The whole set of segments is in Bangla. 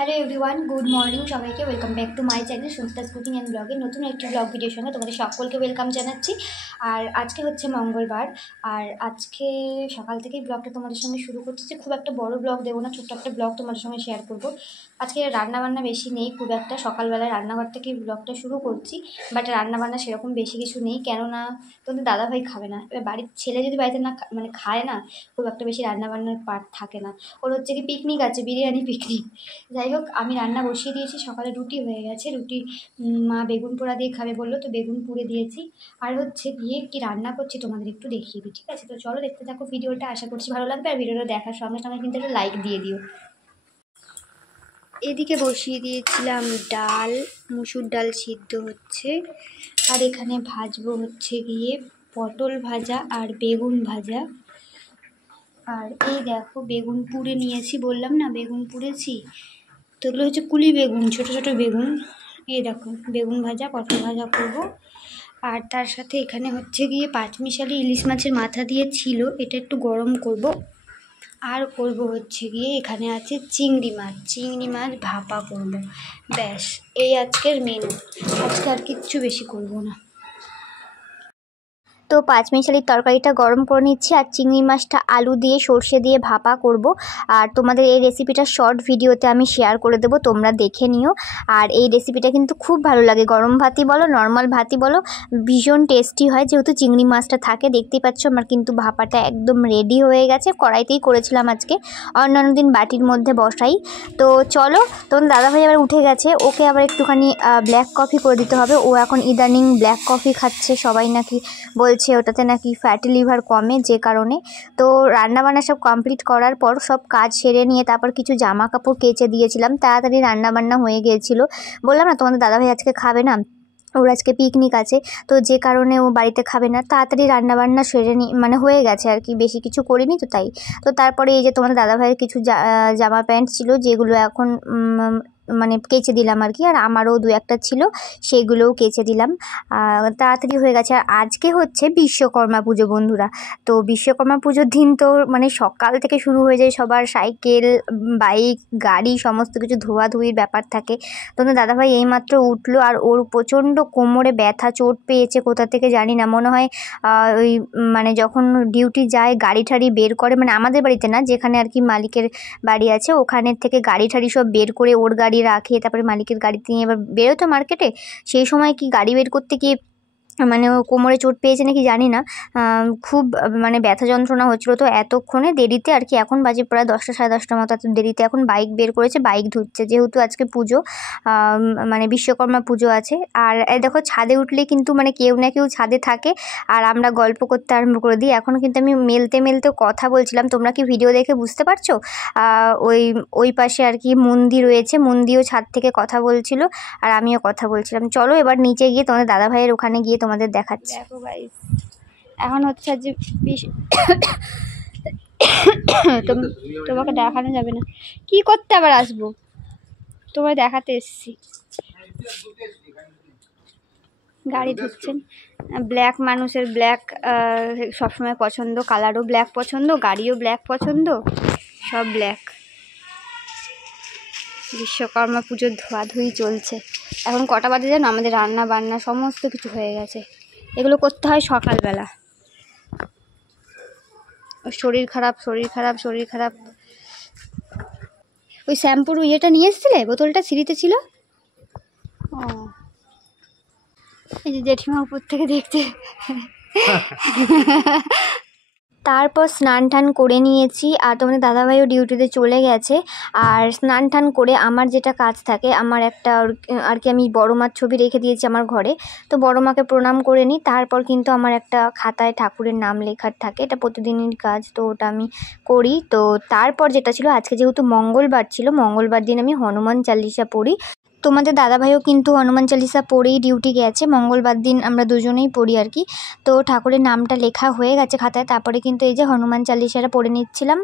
হ্যালো এভরিওয়ান, গুড মর্নিং সবাইকে। Welcome back to my channel Susmita's cooking and ব্লগে নতুন একটি ব্লগ ভিডিওর সঙ্গে তোমাদের সকলকে ওয়েলকাম জানাচ্ছি। আর আজকে হচ্ছে মঙ্গলবার, আর আজকে সকাল থেকেই ব্লগটা তোমাদের সঙ্গে শুরু করছি। যে খুব একটা বড় ব্লগ দেবো না, ছোট্ট একটা ব্লগ তোমাদের সঙ্গে শেয়ার করব। আজকে রান্নাবান্না বেশি নেই খুব একটা, সকালবেলায় রান্নাঘর থেকেই ব্লগটা শুরু করছি। বাট রান্নাবান্না সেরকম বেশি কিছু নেই, কেননা তোমাদের দাদাভাই খাবে না। এবার বাড়ির ছেলে যদি বাড়িতে না মানে খায় না, খুব একটা বেশি রান্নাবান্নার পার্ট থাকে না। ওর হচ্ছে কি পিকনিক আছে, বিরিয়ানি পিকনিক। যাই হোক, আমি রান্না বসিয়ে দিয়েছি। সকালে রুটি হয়ে গেছে, রুটি মা বেগুন পোড়া দিয়ে খাবে বললো, তো বেগুন পুড়ে দিয়েছি। আর হচ্ছে গিয়ে কি রান্না করছি তোমাদের একটু দেখিয়ে দিই, ঠিক আছে? তো চলো দেখতে থাকো ভিডিওটা, আশা করছি ভালো লাগবে। আর ভিডিওটা দেখার সঙ্গে সঙ্গে কিন্তু একটা লাইক দিয়ে দিও। এদিকে বসিয়ে দিয়েছিলাম ডাল, মুসুর ডাল সিদ্ধ হচ্ছে। আর এখানে ভাজবো হচ্ছে গিয়ে পটল ভাজা আর বেগুন ভাজা। আর এই দেখো বেগুন পুড়ে নিয়েছি, বললাম না বেগুন পুড়েছি। তো এগুলো হচ্ছে কুলি বেগুন, ছোটো ছোটো বেগুন। এই দেখো বেগুন ভাজা, পটল ভাজা করব। আর তার সাথে এখানে হচ্ছে গিয়ে পাঁচমিশালি ইলিশ মাছের মাথা দিয়ে ছিল, এটা একটু গরম করব। আর করব হচ্ছে গিয়ে এখানে আছে চিংড়ি মাছ, চিংড়ি মাছ ভাপা করব। ব্যাস, এই আজকের মেনু। আজকে আর কিচ্ছু বেশি করব না। তো পাঁচমিশালির তরকারিটা গরম করে নিচ্ছি, আর চিংড়ি মাছটা আলু দিয়ে সর্ষে দিয়ে ভাপা করব। আর তোমাদের এই রেসিপিটা শর্ট ভিডিওতে আমি শেয়ার করে দেবো, তোমরা দেখে নিও। আর এই রেসিপিটা কিন্তু খুব ভালো লাগে, গরম ভাতই বলো নর্মাল ভাতই বলো, ভীষণ টেস্টি হয়। যেহেতু চিংড়ি মাছটা থাকে, দেখতেই পাচ্ছ আমার কিন্তু ভাপাটা একদম রেডি হয়ে গেছে। কড়াইতেই করেছিলাম আজকে, অন্যান্য দিন বাটির মধ্যে বসাই। তো চলো, তখন দাদাভাই আবার উঠে গেছে, ওকে আবার একটুখানি ব্ল্যাক কফি করে দিতে হবে। ও এখন ইদানিং ব্ল্যাক কফি খাচ্ছে, সবাই নাকি বলছে ওটাতে নাকি ফ্যাটি লিভার কমে, যে কারণে। তো রান্নাবান্না সব কমপ্লিট করার পর সব কাজ সেরে নিয়ে তারপর কিছু জামা কাপড় কেচে দিয়েছিলাম, তাড়াতাড়ি রান্নাবান্না হয়ে গিয়েছিলো। বললাম না তোমাদের দাদাভাই আজকে খাবে না, ওর আজকে পিকনিক আছে, তো যে কারণে ও বাড়িতে খাবে না। তাড়াতাড়ি রান্নাবান্না সেরে মানে হয়ে গেছে আর কি, বেশি কিছু করিনি তো তাই। তো তারপরে এই যে তোমাদের দাদাভাইয়ের কিছু জামা প্যান্ট ছিল, যেগুলো এখন মানে কেচে দিলাম আর কি। আর আমারও দু একটা ছিল, সেগুলোও কেচে দিলাম। তাড়াতাড়ি হয়ে গেছে। আর আজকে হচ্ছে বিশ্বকর্মা পুজো বন্ধুরা। তো বিশ্বকর্মা পুজোর দিন তো মানে সকাল থেকে শুরু হয়ে যায় সবার, সাইকেল বাইক গাড়ি সমস্ত কিছু ধোয়াধুয়ির ব্যাপার থাকে। তোমাদের দাদাভাই এইমাত্র উঠলো, আর ওর প্রচণ্ড কোমরে ব্যথা, চোট পেয়েছে কোথা থেকে জানি না। মনে হয় ওই মানে যখন ডিউটি যায় গাড়ি ঠাড়ি বের করে, মানে আমাদের বাড়িতে না, যেখানে আর কি মালিকের বাড়ি আছে ওখানের থেকে গাড়ি ঠাড়ি সব বের করে ওর গাড়ি রাখে, তারপরে মালিকের গাড়িতে নিয়ে এবার বেরোতো মার্কেটে। সেই সময় কি গাড়ি বের করতে গিয়ে মানে ও কোমরে চোট পেয়েছে নাকি জানি না, খুব মানে ব্যথা যন্ত্রণা হচ্ছিলো। তো এতক্ষণে দেরিতে আর কি, এখন বাজে প্রায় 10টা সাড়ে 10টার মতো, এত দেরিতে এখন বাইক বের করেছে, বাইক ধুচ্ছে, যেহেতু আজকে পুজো, মানে বিশ্বকর্মা পুজো আছে। আর দেখো ছাদে উঠলে কিন্তু মানে কেউ না কেউ ছাদে থাকে, আর আমরা গল্প করতে আরম্ভ করে দিই। এখন কিন্তু আমি মেলতে মেলতে কথা বলছিলাম, তোমরা কি ভিডিও দেখে বুঝতে পারছো? ওই ওই পাশে আর কি মন্দির রয়েছে, মন্দিরও ছাদ থেকে কথা বলছিল, আর আমিও কথা বলছিলাম। চলো এবার নিচে গিয়ে তোমাদের দাদাভাইয়ের ওখানে গিয়ে তোমাদের দেখাচ্ছি। দেখো গাইস, এখন হচ্ছে যে তোমাকে দেখানো যাবে না, কি করতে আবার আসবো, তোমায় দেখাতে এসছি। গাড়ি ধুচ্ছেন, ব্ল্যাক মানুষের ব্ল্যাক সবসময় পছন্দ, কালারও ব্ল্যাক পছন্দ, গাড়িও ব্ল্যাক পছন্দ, সব ব্ল্যাক। বিশ্বকর্মা পুজোর ধোয়াধুয়ি চলছে। এখন কটা বাজে জানো? আমাদের রান্না বান্না সমস্ত কিছু হয়ে গেছে, এগুলো করতে হয় সকালবেলা। শরীর খারাপ শরীর খারাপ শরীর খারাপ। ওই শ্যাম্পুর ইয়েটা নিয়ে এসেছিলে, বোতলটা সিঁড়িতে ছিল। ও, এই যে জেঠিমা উপর থেকে দেখতে। তারপর স্নান টান করে নিয়েছি, আর তোমাদের দাদাভাইও ডিউটিতে চলে গেছে। আর স্নান টান করে আমার যেটা কাজ থাকে, আমার একটা আর কি আমি বড় মার ছবি রেখে দিয়েছি আমার ঘরে, তো বড় মাকে প্রণাম করে নিই। তারপর কিন্তু আমার একটা খাতায় ঠাকুরের নাম লেখার থাকে, এটা প্রতিদিনের কাজ, তো ওটা আমি করি। তো তারপর যেটা ছিল, আজকে যেহেতু মঙ্গলবার ছিল, মঙ্গলবার দিন আমি হনুমান চালিসা পড়ি। তোমাদের দাদাভাইও কিন্তু হনুমান চালিসা পড়েই ডিউটি গেছে, মঙ্গলবার দিন আমরা দুজনেই পড়ি আর কি। তো ঠাকুরের নামটা লেখা হয়ে গেছে খাতায়, তারপরে কিন্তু এই যে হনুমান চালিসাটা পড়ে নিচ্ছিলাম।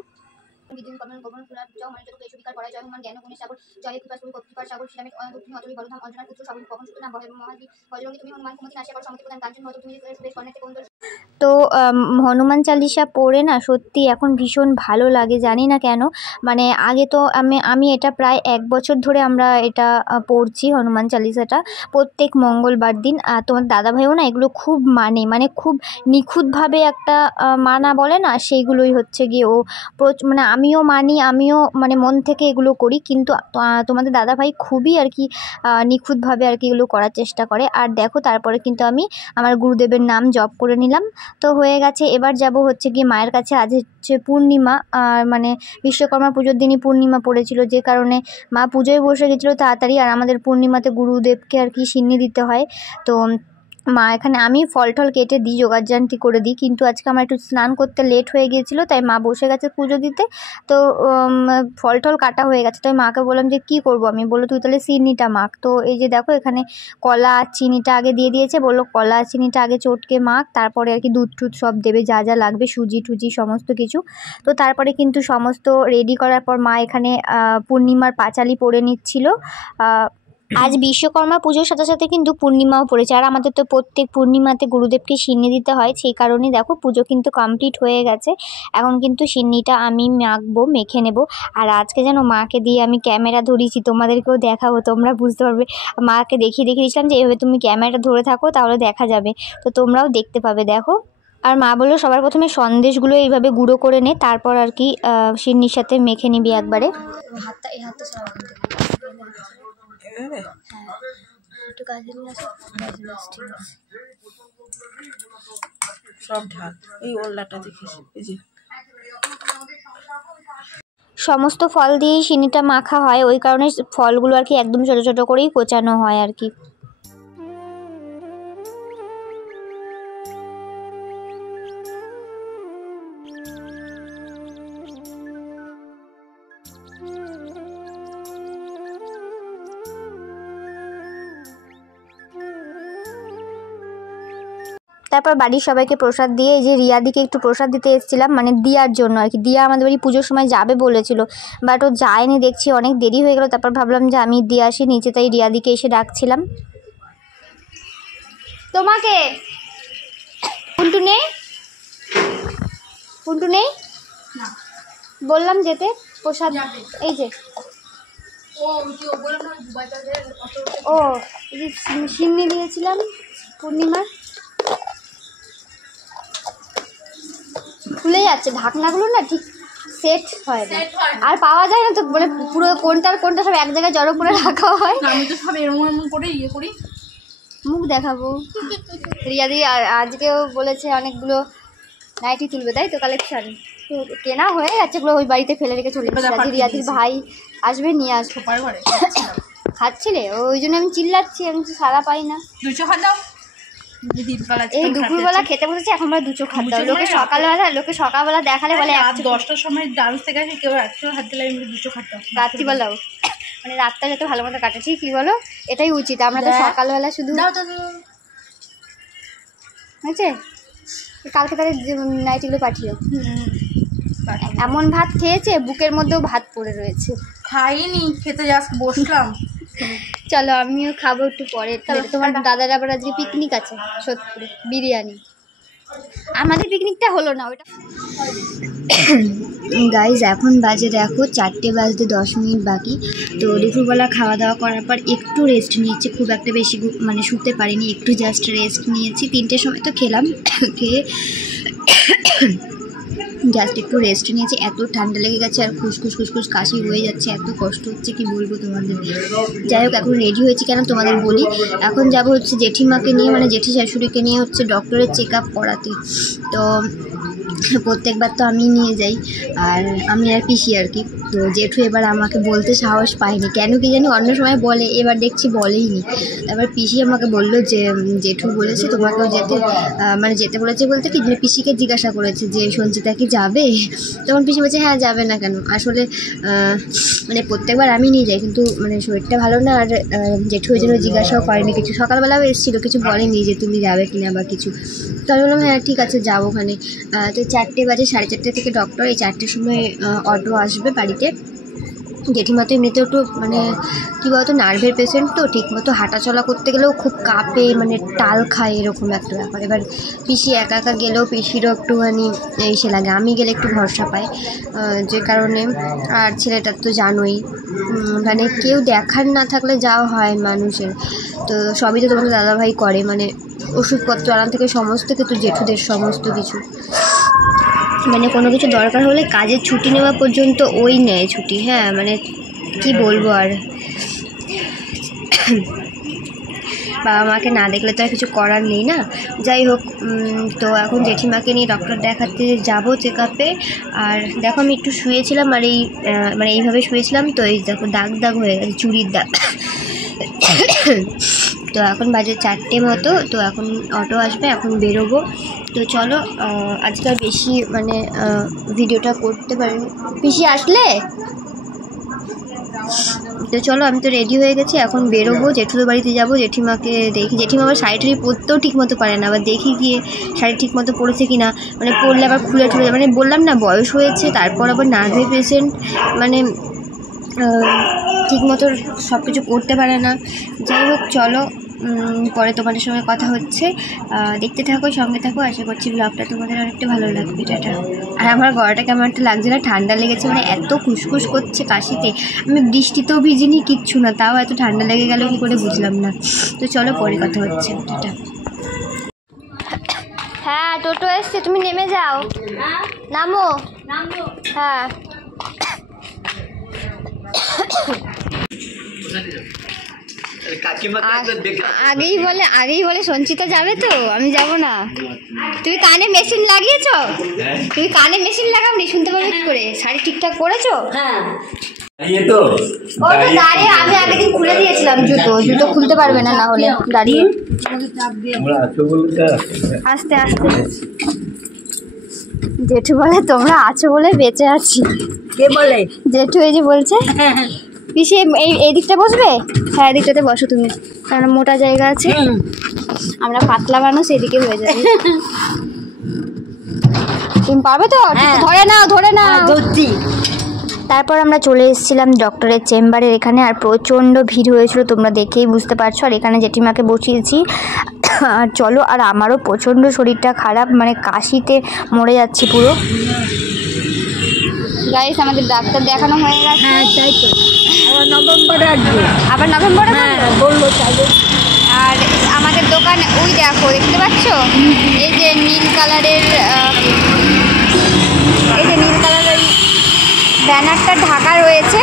তো হনুমান চালিসা পড়ে না সত্যি এখন ভীষণ ভালো লাগে, জানি না কেন। মানে আগে তো আমি এটা প্রায় 1 বছর ধরে আমরা এটা পড়ছি হনুমান চালিসাটা প্রত্যেক মঙ্গলবার দিন। তোমার দাদাভাইও না এগুলো খুব মানে খুব নিখুঁতভাবে একটা মানা বলে না, সেইগুলোই হচ্ছে গিয়ে ও মানে আমিও মানি, আমিও মানে মন থেকে এগুলো করি, কিন্তু তোমাদের দাদাভাই খুবই আর কি নিখুঁতভাবে আর কি এগুলো করার চেষ্টা করে। আর দেখো তারপরে কিন্তু আমি আমার গুরুদেবের নাম জপ করে নিলাম, তো হয়ে গেছে। এবার যাব হচ্ছে গিয়ে মায়ের কাছে। আজ হচ্ছে পূর্ণিমা, মানে বিশ্বকর্মা পুজোর দিনই পূর্ণিমা পড়েছিল, যে কারণে মা পুজোয় বসে গেছিলো তাড়াতাড়ি। আর আমাদের পূর্ণিমাতে গুরুদেবকে আর কি সিন্নি দিতে হয়, তো মা এখানে আমি ফল টল কেটে দিই, যোগাযান্তি করে দিই, কিন্তু আজকে আমার একটু স্নান করতে লেট হয়ে গিয়েছিলো, তাই মা বসে গেছে পুজো দিতে। তো ফল টল কাটা হয়ে গেছে, তাই মাকে বললাম যে কী করবো আমি, বললো তুই তাহলে সিন্নিটা মাখ। তো এই যে দেখো এখানে কলা আর চিনিটা আগে দিয়ে দিয়েছে, বললো কলা আর চিনিটা আগে চটকে মাখ, তারপরে আর কি দুধ টুধ সব দেবে যা যা লাগবে, সুজি টুজি সমস্ত কিছু। তো তারপরে কিন্তু সমস্ত রেডি করার পর মা এখানে পূর্ণিমার পাঁচালি পড়ে নিচ্ছিল। আজ বিশ্বকর্মা পুজোর সাথে সাথে কিন্তু পূর্ণিমাও পড়েছে, আর আমাদের তো প্রত্যেক পূর্ণিমাতে গুরুদেবকে সিন্নি দিতে হয়, সেই কারণেই দেখো পুজো কিন্তু কমপ্লিট হয়ে গেছে। এখন কিন্তু সিন্নিটা আমি মাখবো, মেখে নেব। আর আজকে যেন মাকে দিয়ে আমি ক্যামেরা ধরিয়েছি, তোমাদেরকেও দেখাবো, তোমরা বুঝতে পারবে। মাকে দেখিয়ে দিয়েছিলাম যে এভাবে তুমি ক্যামেরাটা ধরে থাকো তাহলে দেখা যাবে, তো তোমরাও দেখতে পাবে। দেখো, আর মা বললো সবার প্রথমে সন্দেশগুলো এইভাবে গুঁড়ো করে নে, তারপর আর কি সিন্নির সাথে মেখে নিবি একবারে। হাতটা এই হাতটা সব একটু কাজে নিয়ে আসো, সব ঢাক এই ওল্লাটা দেখিস, এই যে সমস্ত ফল দিয়েই সিন্নিটা মাখা হয়, ওই কারণে ফলগুলো আর কি একদম ছোটো ছোটো করেই কোচানো হয় আর কি। তারপর বাড়ির সবাইকে প্রসাদ দিয়ে, এই যে রিয়াদিকে একটু প্রসাদ দিতে এসেছিলাম, মানে দিয়ার জন্য আর কি। দিয়া আমাদের বাড়ি পুজোর সময় যাবে বলেছিল, বাট ও যায়নি, দেখছি অনেক দেরি হয়ে গেল। তারপর ভাবলাম যে আমি দিয়ে আসি নিচে, তাই রিয়াদিকে এসে ডাকছিলাম। তোমাকে পুন্টু নেই, পুন্টু নেই বললাম যেতে প্রসাদ, এই যে ও এই যে সিন্নি দিয়েছিলাম পূর্ণিমার, খুলে যাচ্ছে ঢাকনাগুলো না, ঠিক সেট হয় না, আর পাওয়া যায় না তো, মানে পুরো কোনটার কোনটা সব এক জায়গায় জড়ো করে রাখা হয়। আমি তো সব এরকম করে ইয়ে করি, মুখ দেখাবো। রিয়াদি আজকেও বলেছে অনেকগুলো নাইটি তুলবে, তাই তো কালেকশন তো কেনা হয়ে যাচ্ছে, ওগুলো ওই বাড়িতে ফেলে রেখে চলে যাচ্ছে। আজকে রিয়াদির ভাই আসবে, নিয়ে আসবো। খাচ্ছিলে, ওই জন্য আমি চিল্লাচ্ছি, আমি তো সারা পাই না। এই দুপুরবেলা খেতে বসেছে, এখন আমরা 2 চোখ হাত দাও। লোকে সকালবেলা দেখালে বলে 10টার সময় ডান্স থেকে আসে, কেউ 1 চোখ হাত দিলে আমি 2 চোখ হাত দাও। রাত্রিবেলাও মানে রাতটা যাতে ভালো মতো কাটে, ঠিক কি বলো, এটাই উচিত। আমরা তো সকালবেলা শুধু হয়েছে। কালকে তাদের নাইটিগুলো পাঠিও। এমন ভাত খেয়েছে, বুকের মধ্যেও ভাত পড়ে রয়েছে। খাইনি, খেতে জাস্ট বসলাম। চলো আমিও খাবো একটু পরে। তোমার দাদার আবার আজকে পিকনিক আছে সোদপুরে, বিরিয়ানি। আমাদের পিকনিকটা হলো না ওইটা। গাইজ এখন বাজে দেখো 4টে বাজতে 10 মিনিট বাকি। তো দুপুরবেলা খাওয়া দাওয়া করার পর একটু রেস্ট নিয়েছি, খুব একটা বেশি মানে শুতে পারিনি, একটু জাস্ট রেস্ট নিয়েছি। 3টের সময় তো খেলাম, খেয়ে জাস্ট একটু রেস্ট নিয়েছি। এত ঠান্ডা লেগে গেছে আর খুসখুস কাশি হয়ে যাচ্ছে, এত কষ্ট হচ্ছে কি বলবো তোমাদের। যাই হোক এখন রেডি হয়েছি, কেন তোমাদের বলি, এখন যাব হচ্ছে জেঠিমাকে নিয়ে, মানে জেঠি শাশুড়িকে নিয়ে হচ্ছে ডক্টরের চেক আপ করাতে। তো প্রত্যেকবার তো আমি নিয়ে যাই, আর আমি আর পিসি আর কি। তো জেঠু এবার আমাকে বলতে সাহস পায়নি, কেন কি জানি, অন্য সময় বলে, এবার দেখছি বলেইনি। তারপর পিসি আমাকে বললো যে জেঠু বলেছে তোমাকেও যেতে, মানে যেতে বলেছে বলতে কি, পিসিকে জিজ্ঞাসা করেছে যে সঞ্চিতা কি যাবে, তখন পিসি বলছে হ্যাঁ যাবে না কেন। আসলে মানে প্রত্যেকবার আমি নিয়ে যাই, কিন্তু মানে শরীরটা ভালো না, আর জেঠু ওই জন্য জিজ্ঞাসাও করেনি কিছু। সকালবেলাও এসেছিলো, কিছু বলেনি যে তুমি যাবে কিনা বা কিছু। তো আমি বললাম হ্যাঁ ঠিক আছে যাবো ওখানে। তো 4টে বাজে, 4:30 থেকে ডক্টর, এই 4টের সময় অটো আসবে বাড়িতে। জেঠিমা তো এমনিতেও একটু মানে কী বলতো নার্ভের পেশেন্ট, তো ঠিকমতো হাঁটাচলা করতে গেলেও খুব কাঁপে, মানে টাল খায়, এরকম একটা ব্যাপার। এবার পিসি একা একা গেলেও পিসিরও একটুখানি এসে লাগে, আমি গেলে একটু ভরসা পাই, যে কারণে। আর ছেলেটার তো জানোই, মানে কেউ দেখার না থাকলে যাওয়া হয় মানুষের, তো সবই তো তোমাদের দাদাভাই করে, মানে ওষুধপত্র আনা থেকে সমস্ত কিছু, জেঠুদের সমস্ত কিছু, মানে কোনো কিছু দরকার হলে কাজের ছুটি নেওয়া পর্যন্ত ওই নেয় ছুটি। হ্যাঁ, মানে কি বলবো আর, বাবা মাকে না দেখলে তো আর কিছু করার নেই না। যাই হোক, তো এখন জেঠিমাকে নিয়ে ডক্টর দেখাতে যাবো চেক আপে। আর দেখো আমি একটু শুয়েছিলাম, আর এই মানে এইভাবে শুয়েছিলাম, তো এই দেখো দাগ দাগ হয়ে গেছে, চুরির দাগ। তো এখন বাজে 4টে মতো, তো এখন অটো আসবে, এখন বেরোবো। তো চলো, আজকে আর বেশি মানে ভিডিওটা করতে পারিনি। পিসি আসলে? তো চলো, আমি তো রেডি হয়ে গেছি, এখন বেরোবো, জেঠুদের বাড়িতে যাবো। জেঠিমাকে দেখি, জেঠিমা আবার শাড়ি টাড়ি পরতেও ঠিক মতো পারে না, আবার দেখি গিয়ে শাড়ি ঠিক মতো পরেছে কি না, মানে পরলে আবার খুলে ঠুলে, মানে বললাম না বয়স হয়েছে, তারপর আবার নার্ভের পেশেন্ট, মানে ঠিক মতো সব কিছু করতে পারে না। যাই হোক চলো, পরে তোমাদের সঙ্গে কথা হচ্ছে, দেখতে থাকো, সঙ্গে থাকো, আশা করছি ব্লগটা তোমাদের অনেকটা ভালো লাগবে। টাটা। আর আমার গলাটা কেমন একটা লাগছে না, ঠান্ডা লেগেছে, মানে এত খুসখুস করছে কাশিতে, আমি বৃষ্টিতেও ভিজিনি, কিচ্ছু না, তাও এত ঠান্ডা লেগে গেল কি করে বুঝলাম না। তো চলো, পরে কথা হচ্ছে। টাটা। হ্যাঁ, টোটো এসছে, তুমি নেমে যাও, নামো। হ্যাঁ, আগেই বলে সঞ্চিতা যাবে, তো আমি যাব না। তুমি কানে মেশিন লাগিয়েছো? তুমি কানে মেশিন লাগাওনি, শুনতে পাবে কি করে? শাড়ি ঠিকঠাক পরেছো? হ্যাঁ, ও তো দাঁড়িয়ে, আমি আগের দিন খুলে দিয়েছিলাম জুতো খুলতে পারবে না, না হলে দাঁড়িয়ে। আস্তে আস্তে। জেঠু বলে তোমরা আছো বলে বেঁচে আছি। কে বলে? জেঠু এই যে বলছে। পিসি এই দিকটা বসবে? হ্যাঁ, এদিকটাতে বসো তুমি, কারণ মোটা জায়গা আছে, আমরা পাতলা মানুষ, এদিকে হয়ে যাবে। তুমি পারবে তো? ধরে নাও। তারপর আমরা চলে এসেছিলাম ডক্টরের চেম্বারের এখানে, আর প্রচণ্ড ভিড় হয়েছিল, তোমরা দেখেই বুঝতে পারছো। আর এখানে জেঠিমাকে বসিয়েছি। আর চলো, আর আমারও প্রচণ্ড শরীরটা খারাপ, মানে কাশিতে মরে যাচ্ছি পুরো। গাইস, আমাদের ডাক্তার দেখানো হয়ে গেছে। হ্যাঁ, তাই তো, আবার নভেম্বরে বললো চাইলে। আর আমাদের দোকানে ওই দেখো, দেখতে পাচ্ছ, এই যে নীল কালারের ব্যানারটা ঢাকা রয়েছে,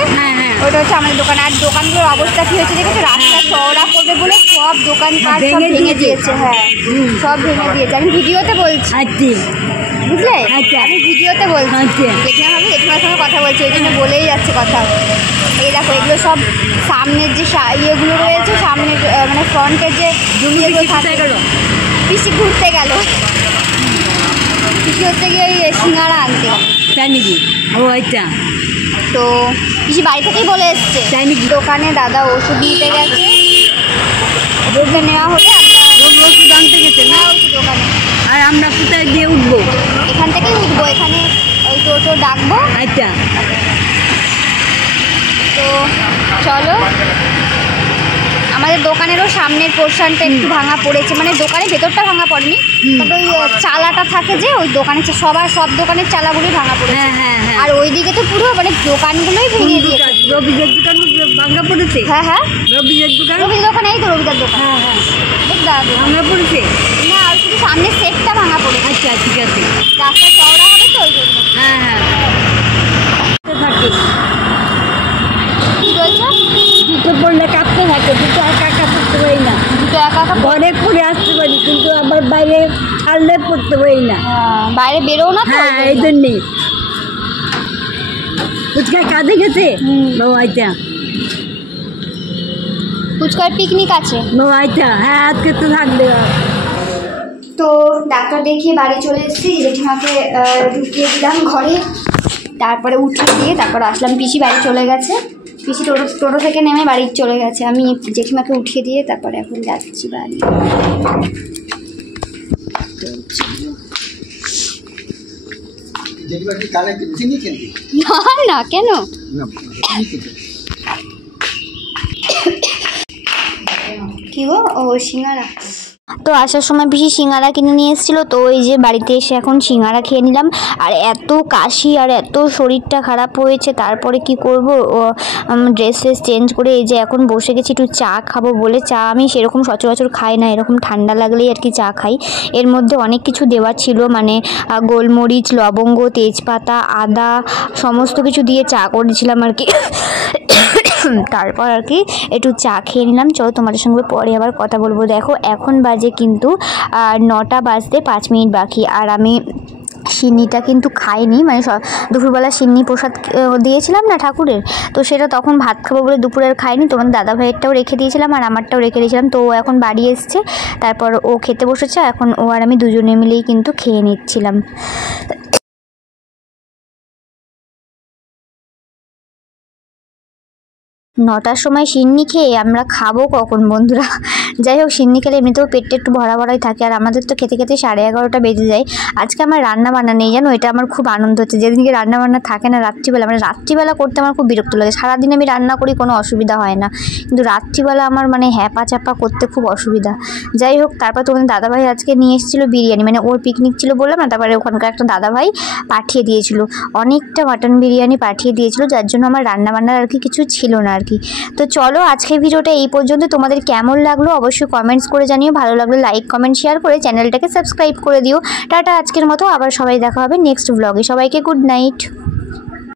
ওটা হচ্ছে আমাদের দোকান। আর দোকানগুলোর অবস্থা কি হয়েছে দেখেছো? রাস্তা চওড়া করবে বলে সব দোকানপাট সব ভেঙে দিয়েছে। হ্যাঁ, সব ভেঙে দিয়েছে। আমি ভিডিওতে বলছি, বুঝলে? আমি ভিডিওতে বলছি, জেঠিমার সঙ্গে কথা বলছি, ওই জন্য বলেই যাচ্ছে কথা। এই দেখো, এগুলো সব সামনের যে ইয়েগুলো রয়েছে, সামনের মানে ফ্রন্টের যে ইয়েগুলো থাকে। পিসি ঘুরতে গেল, পিসি হচ্ছে গিয়ে ওই সিঙ্গাড়া আনতে। তাই নাকি? ও আচ্ছা। তো পিসি বাড়ি থেকেই বলে এসছে। তাই নাকি? দোকানে দাদা ওষুধ নিতে গেছে, ওষুধটা নেওয়া হলে আমরা ওষুধ আনতে গেছে না দোকানে। আর আমরা কোথায় দিয়ে উঠবো? এখান থেকেই উঠবো, এখানে ওই টোটো ডাকবো। আচ্ছা, তো চলো। আমাদের দোকানেরও সামনের পোর্শনটা একটু ভাঙা পড়েছে, মানে দোকানের ভেতরটা ভাঙা পড়েনি, তবে ওই চালাটা থাকে যে, ওই দোকানে সব দোকানের চালাগুলোই ভাঙা পড়েছে। আর ওইদিকে তো পুরো মানে দোকানগুলোই ভেঙে দিয়েছে। রবিদার দোকান ভাঙা পড়েছে? হ্যাঁ, রবিদার দোকান, এই তো রবিদার দোকান। ভাঙা পড়েছে না, আর শুধু সামনের সেটটা ভাঙা পড়েছে। আচ্ছা, ঠিক আছে, রাস্তা চওড়া হবে তো ওই জন্য। হ্যাঁ, থাকে। কি বলছো? দুটো পড়লে কাঁপতে থাকে, দুটো একা একা পড়তে পারি না, দুটো একা একা ঘরে পড়ে আসতে পারি, কিন্তু আবার বাইরে ছাড়লে পড়তে পারি না, বাইরে বেরো না। হ্যাঁ, এই জন্যেই। ফুচকার কাজে গেছে? আচ্ছা, ফুচকার পিকনিক আছে। আচ্ছা, হ্যাঁ, আজকে তো থাকবে। তো ডাক্তার দেখিয়ে বাড়ি চলে এসেছি, জেঠিমাকে ঢুকিয়ে দিলাম ঘরে, তারপরে উঠিয়ে দিয়ে তারপর আসলাম। পিসি বাড়ি চলে গেছে, পিসি টোটো থেকে নেমে বাড়ি চলে গেছে, আমি জেঠিমাকে উঠিয়ে দিয়ে তারপরে এখন যাচ্ছি বাড়ি। না কেন কি গো ও সিঙ্গারা তো আসার সময় বেশি সিঙ্গারা কিনে নিয়ে এসেছিলো তো ওই যে বাড়িতে এসে এখন সিঙ্গারা খেয়ে নিলাম আর এত কাশি আর এত শরীরটা খারাপ হয়েছে তারপরে কি করব ড্রেস ফ্রেস চেঞ্জ করে এই যে এখন বসে গেছি একটু চা খাবো বলে চা আমি সেরকম সচরাচর খাই না এরকম ঠান্ডা লাগলেই আর কি চা খাই এর মধ্যে অনেক কিছু দেওয়া ছিল মানে গোলমরিচ লবঙ্গ তেজপাতা আদা সমস্ত কিছু দিয়ে চা করেছিলাম আর কি তারপর আর কি একটু চা খেয়ে নিলাম চলো তোমাদের সঙ্গে পরে আবার কথা বলবো দেখো এখন বাজে কিন্তু 9টা বাজতে 5 মিনিট বাকি আর আমি সিন্নিটা কিন্তু খাইনি মানে দুপুরবেলা সিন্নি প্রসাদ দিয়েছিলাম না ঠাকুরের তো সেটা তখন ভাত খাবো বলে দুপুরে আর খাইনি তোমার দাদা ভাইয়েরটাও রেখে দিয়েছিলাম আর আমারটাও রেখে দিয়েছিলাম তো ও এখন বাড়ি এসছে তারপর ও খেতে বসেছে এখন ও আর আমি দুজনে মিলেই কিন্তু খেয়ে নিচ্ছিলাম 9টার সময় সিন্নি খেয়ে আমরা খাবো কখন বন্ধুরা যাই হোক সিন্নি খেলে এমনিতেও পেটটা একটু ভরা ভরাই থাকে আর আমাদের তো খেতে খেতে 11:30টা বেজে যায় আজকে আমার রান্না বান্না নেই জানো এটা আমার খুব আনন্দ হচ্ছে যেদিনকে রান্না বান্না থাকে না রাত্রিবেলা মানে রাত্রিবেলা করতে আমার খুব বিরক্ত লাগে সারাদিন আমি রান্না করি কোনো অসুবিধা হয় না কিন্তু রাত্রিবেলা আমার মানে হ্যাপা চ্যাপা করতে খুব অসুবিধা যাই হোক তারপর তোমাদের দাদাভাই আজকে নিয়ে এসেছিলো বিরিয়ানি মানে ওর পিকনিক ছিল বললাম না তারপরে ওখানকার একটা দাদাভাই পাঠিয়ে দিয়েছিল অনেকটা মাটন বিরিয়ানি পাঠিয়ে দিয়েছিল যার জন্য আমার রান্না বান্নার আর কি কিছু ছিল না আর কি তো চলো আজকের ভিডিওটা এই পর্যন্ত তোমাদের কেমন লাগলো অবশ্যই কমেন্টস করে জানিও ভালো লাগলে লাইক কমেন্ট শেয়ার করে চ্যানেলটাকে সাবস্ক্রাইব করে দিও টাটা আজকের মতো আবার সবাই দেখা হবে নেক্সট ব্লগে সবাইকে গুড নাইট